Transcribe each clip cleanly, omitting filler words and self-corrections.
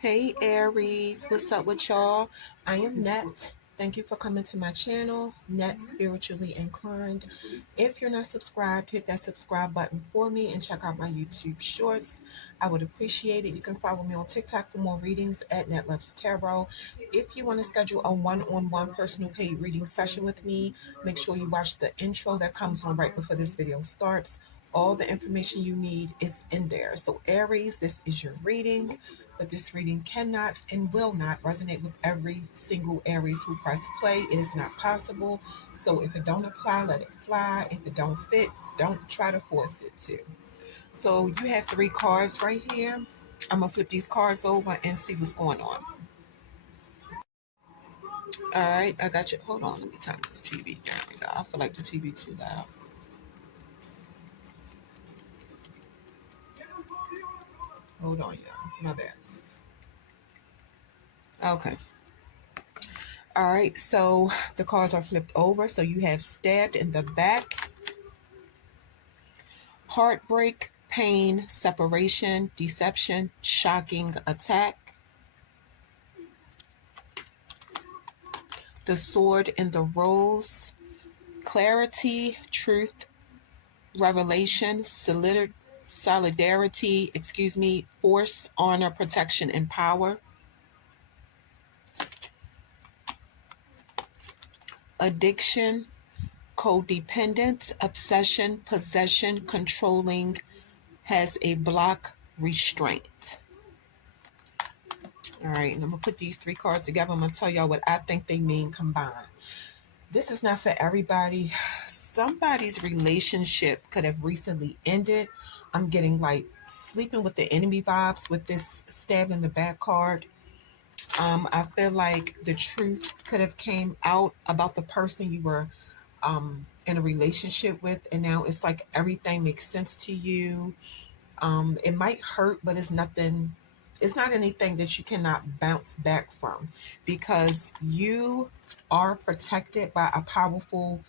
Hey Aries, what's up with y'all? I am Net. Thank you for coming to my channel, Net Spiritually Inclined. If you're not subscribed, hit that subscribe button for me and check out my YouTube shorts. I would appreciate it. You can follow me on TikTok for more readings at Net Loves Tarot. If you want to schedule a one-on-one personal paid reading session with me, make sure you watch the intro that comes on right before this video starts. All the information you need is in there. So Aries, this is your reading, but this reading cannot and will not resonate with every single Aries who press play. It is not possible. So if it don't apply, let it fly. If it don't fit, don't try to force it to. So you have 3 cards right here. I'm gonna flip these cards over and see what's going on. All right, I got you. Hold on, let me turn this TV down. I feel like the TV too loud. Hold on, y'all. My bad. Okay. All right, so the cards are flipped over. So you have stabbed in the back, heartbreak, pain, separation, deception, shocking attack, the sword in the rose, clarity, truth, revelation, solidarity, force, honor, protection, and power, addiction, codependence, obsession, possession, controlling, has a block, restraint. All right, and I'm going to put these 3 cards together. I'm going to tell y'all what I think they mean combined. This is not for everybody. Somebody's relationship could have recently ended. I'm getting like sleeping with the enemy vibes with this stab in the back card. I feel like the truth could have came out about the person you were in a relationship with, and now it's like everything makes sense to you. It might hurt, but it's nothing. It's not anything that you cannot bounce back from, because you are protected by a powerful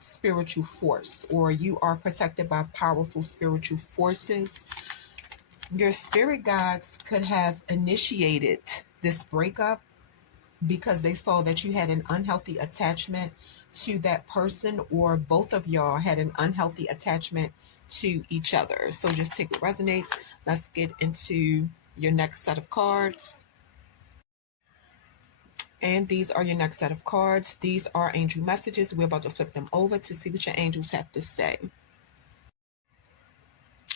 spiritual force, or you are protected by powerful spiritual forces. Your spirit guides could have initiated this breakup because they saw that you had an unhealthy attachment to that person, or both of y'all had an unhealthy attachment to each other. So just take what resonates. Let's get into your next set of cards. And these are your next set of cards. These are angel messages. We're about to flip them over to see what your angels have to say.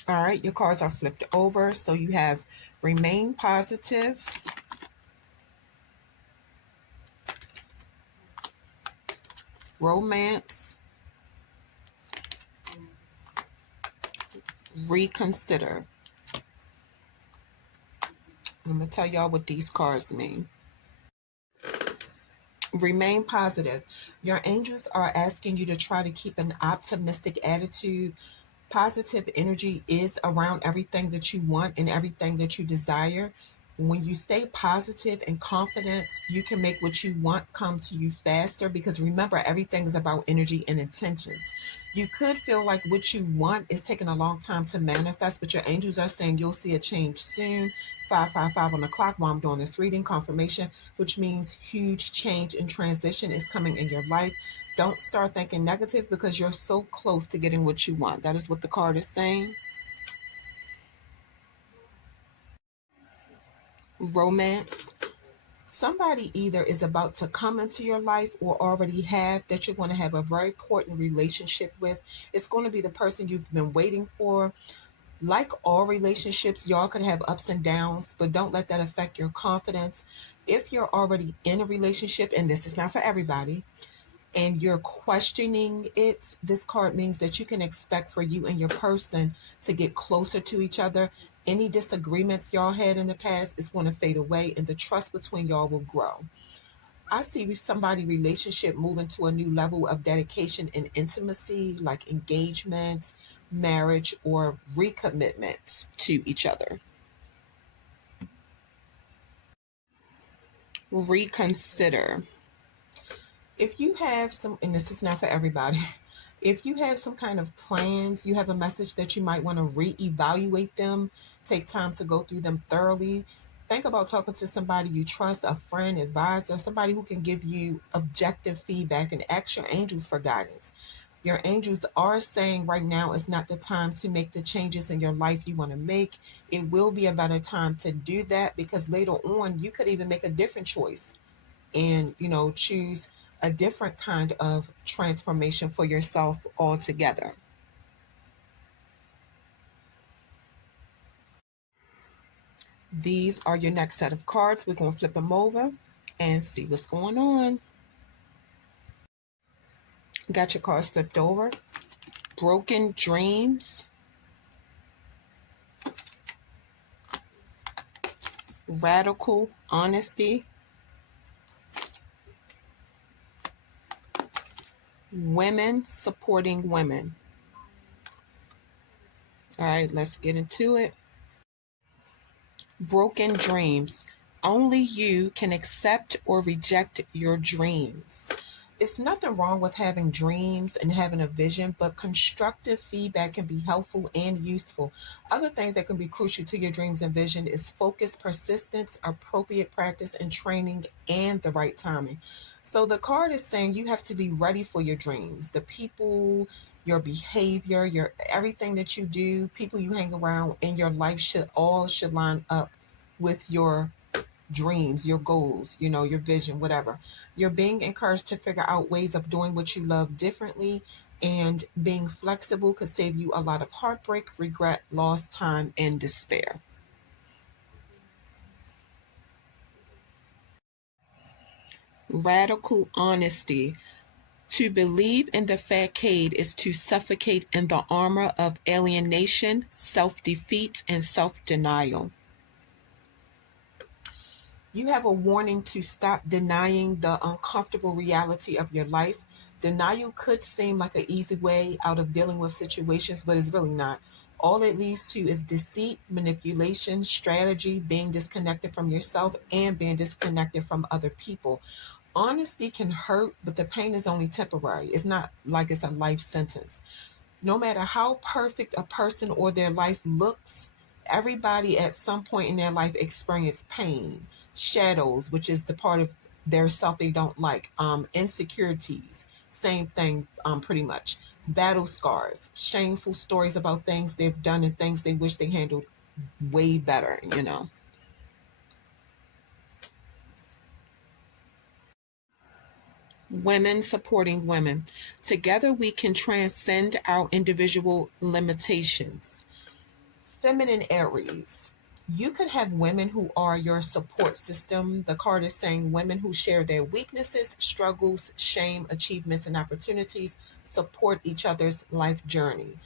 All right, your cards are flipped over. So you have remain positive, romance, reconsider. I'm going to tell y'all what these cards mean. Remain positive. Your angels are asking you to try to keep an optimistic attitude. Positive energy is around everything that you want and everything that you desire. When you stay positive and confident, you can make what you want come to you faster, because remember, everything is about energy and intentions. You could feel like what you want is taking a long time to manifest, but your angels are saying you'll see a change soon. 555 on the clock while I'm doing this reading, confirmation, which means huge change and transition is coming in your life. Don't start thinking negative, because you're so close to getting what you want. That is what the card is saying. Romance. Somebody either is about to come into your life or already have that you're going to have a very important relationship with. It's going to be the person you've been waiting for. Like all relationships, y'all could have ups and downs, but don't let that affect your confidence. If you're already in a relationship, and this is not for everybody, and you're questioning it, this card means that you can expect for you and your person to get closer to each other. Any disagreements y'all had in the past is going to fade away, and the trust between y'all will grow. I see somebody relationship moving to a new level of dedication and intimacy, like engagement, marriage, or recommitments to each other. Reconsider. If you have some, and this is not for everybody, if you have some kind of plans, you have a message that you might want to reevaluate them, take time to go through them thoroughly. Think about talking to somebody you trust, a friend, advisor, somebody who can give you objective feedback, and ask your angels for guidance. Your angels are saying right now is not the time to make the changes in your life you want to make. It will be a better time to do that because later on you could even make a different choice and choose a different kind of transformation for yourself altogether. These are your next set of cards. We're going to flip them over and see what's going on. Got your cards flipped over. Broken dreams, radical honesty, women supporting women. All right, let's get into it. Broken dreams. Only you can accept or reject your dreams. It's nothing wrong with having dreams and having a vision, but constructive feedback can be helpful and useful. Other things that can be crucial to your dreams and vision is focus, persistence, appropriate practice and training, and the right timing. So the card is saying you have to be ready for your dreams. The people, your behavior, your everything that you do, people you hang around in your life should line up with your dreams, your goals, your vision, whatever. You're being encouraged to figure out ways of doing what you love differently, and being flexible could save you a lot of heartbreak, regret, lost time, and despair. Radical honesty. To believe in the facade is to suffocate in the armor of alienation, self defeat, and self denial. You have a warning to stop denying the uncomfortable reality of your life. Denial could seem like an easy way out of dealing with situations, but it's really not. All it leads to is deceit, manipulation, strategy, being disconnected from yourself, and being disconnected from other people. Honesty can hurt, but the pain is only temporary. It's not like it's a life sentence. No matter how perfect a person or their life looks, everybody at some point in their life experience pain, shadows, which is the part of their self they don't like, insecurities, same thing, pretty much, battle scars, shameful stories about things they've done and things they wish they handled way better. Women supporting women. Together we can transcend our individual limitations. Feminine Aries. You could have women who are your support system. The card is saying women who share their weaknesses, struggles, shame, achievements, and opportunities, support each other's life journey.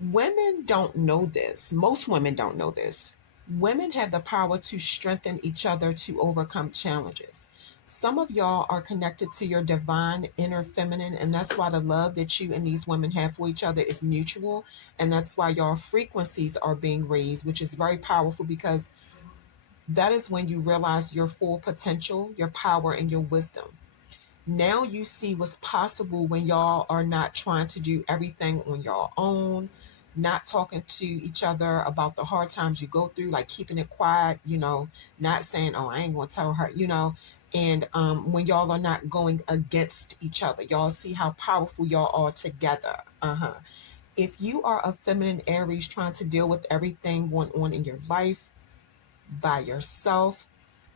Women don't know this. Most women don't know this. Women have the power to strengthen each other to overcome challenges. Some of y'all are connected to your divine inner feminine, and that's why the love that you and these women have for each other is mutual. And that's why your frequencies are being raised, which is very powerful because that is when you realize your full potential, your power, and your wisdom. Now you see what's possible when y'all are not trying to do everything on your own, not talking to each other about the hard times you go through, like keeping it quiet, not saying, oh, I ain't gonna tell her. And when y'all are not going against each other, y'all see how powerful y'all are together. If you are a feminine Aries trying to deal with everything going on in your life, by yourself.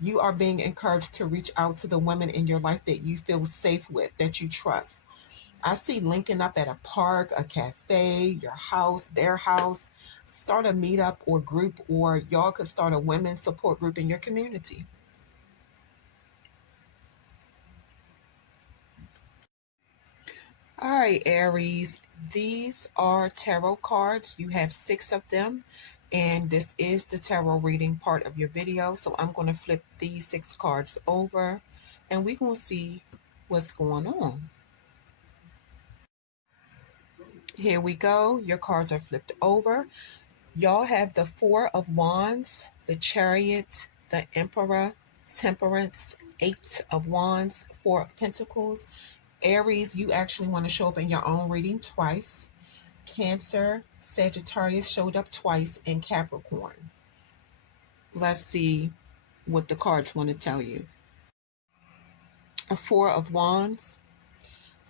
You are being encouraged to reach out to the women in your life that you feel safe with, that you trust. I see linking up at a park, a cafe, your house, their house. Start a meetup or group, or y'all could start a women's support group in your community. All right, Aries, these are tarot cards. You have 6 of them, and this is the tarot reading part of your video. So I'm going to flip these 6 cards over, and we're going to see what's going on. Here we go. Your cards are flipped over. Y'all have the Four of Wands, the Chariot, the Emperor, Temperance, Eight of Wands, Four of Pentacles. Aries, you actually want to show up in your own reading twice. Cancer, Sagittarius showed up twice, and Capricorn. Let's see what the cards want to tell you. A Four of Wands.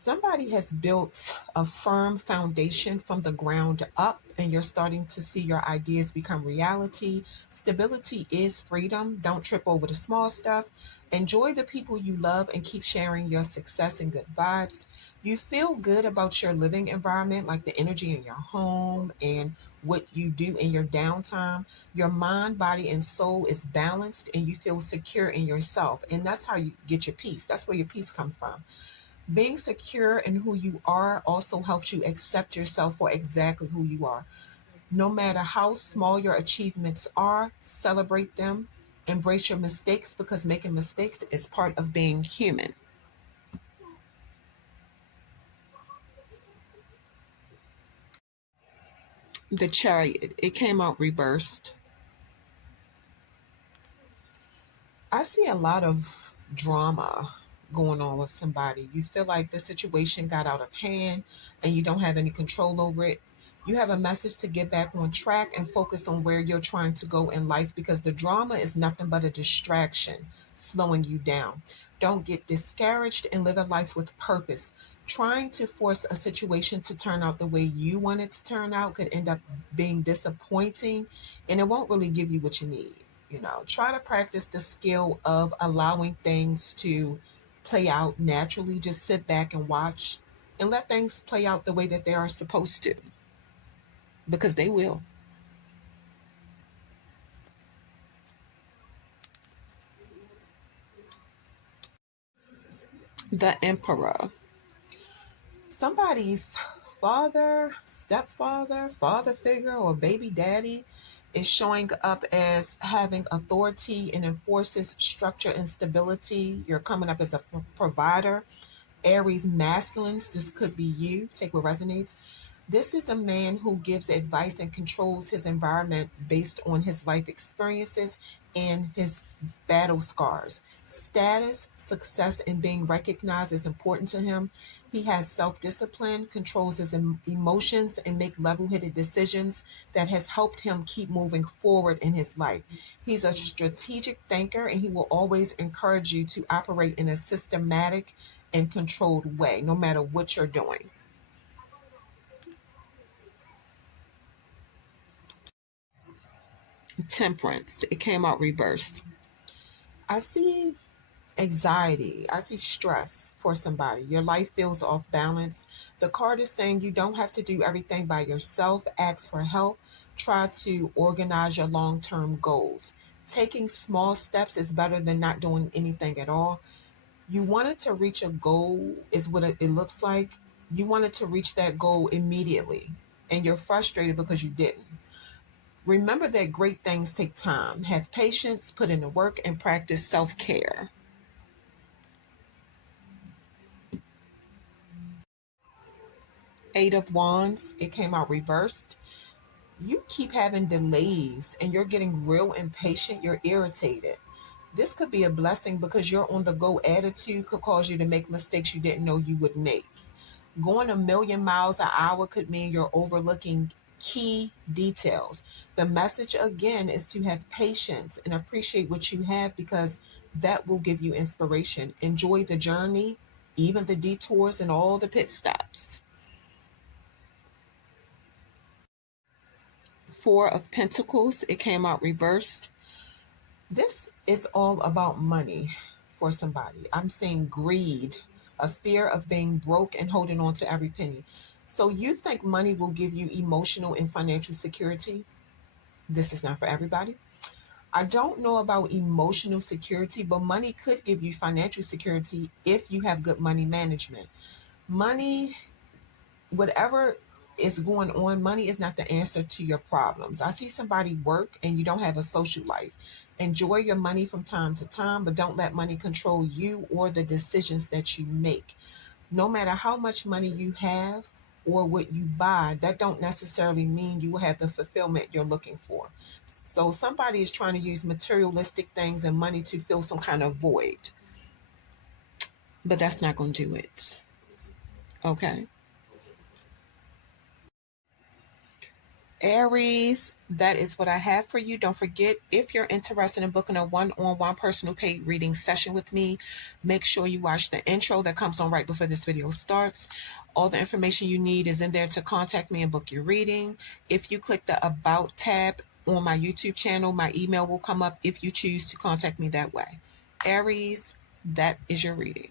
Somebody has built a firm foundation from the ground up, and you're starting to see your ideas become reality. Stability is freedom. Don't trip over the small stuff. Enjoy the people you love and keep sharing your success and good vibes. You feel good about your living environment, like the energy in your home and what you do in your downtime. Your mind, body, and soul is balanced, and you feel secure in yourself. And that's how you get your peace. That's where your peace comes from. Being secure in who you are also helps you accept yourself for exactly who you are. No matter how small your achievements are, celebrate them. Embrace your mistakes, because making mistakes is part of being human. The Chariot, it came out reversed. I see a lot of drama going on with somebody. You feel like the situation got out of hand and you don't have any control over it. You have a message to get back on track and focus on where you're trying to go in life, because the drama is nothing but a distraction, slowing you down. Don't get discouraged and live a life with purpose. Trying to force a situation to turn out the way you want it to turn out could end up being disappointing, and it won't really give you what you need. Try to practice the skill of allowing things to play out naturally. Just sit back and watch and let things play out the way that they are supposed to, because they will. The Emperor. Somebody's father, stepfather, father figure, or baby daddy is showing up as having authority and enforces structure and stability. You're coming up as a provider. Aries masculines, this could be you. Take what resonates. This is a man who gives advice and controls his environment based on his life experiences and his battle scars. Status, success, and being recognized is important to him. He has self discipline, controls his emotions, and make level headed decisions that has helped him keep moving forward in his life. He's a strategic thinker, and he will always encourage you to operate in a systematic and controlled way, no matter what you're doing. Temperance, it came out reversed. I see anxiety, I see stress for somebody. Your life feels off balance. The card is saying you don't have to do everything by yourself. Ask for help. Try to organize your long term goals. Taking small steps is better than not doing anything at all. You wanted to reach a goal, is what it looks like. You wanted to reach that goal immediately, and you're frustrated because you didn't. Remember that great things take time. Have patience, put in the work, and practice self care. Eight of Wands, it came out reversed. You keep having delays and you're getting real impatient. You're irritated. This could be a blessing, because your on the go attitude could cause you to make mistakes you didn't know you would make. Going a million miles an hour could mean you're overlooking key details. The message again is to have patience and appreciate what you have, because that will give you inspiration. Enjoy the journey, even the detours and all the pit stops. Four of Pentacles, it came out reversed. This is all about money for somebody. I'm seeing greed, a fear of being broke and holding on to every penny. So you think money will give you emotional and financial security? This is not for everybody. I don't know about emotional security, but money could give you financial security if you have good money management. Money, whatever is going on, money is not the answer to your problems. I see somebody work and you don't have a social life. Enjoy your money from time to time, but don't let money control you or the decisions that you make. No matter how much money you have or what you buy, that don't necessarily mean you will have the fulfillment you're looking for. So somebody is trying to use materialistic things and money to fill some kind of void, but that's not going to do it. Okay. Aries, that is what I have for you. Don't forget, if you're interested in booking a one-on-one personal paid reading session with me, make sure you watch the intro that comes on right before this video starts. All the information you need is in there to contact me and book your reading. If you click the About tab on my YouTube channel, my email will come up if you choose to contact me that way. Aries, that is your reading.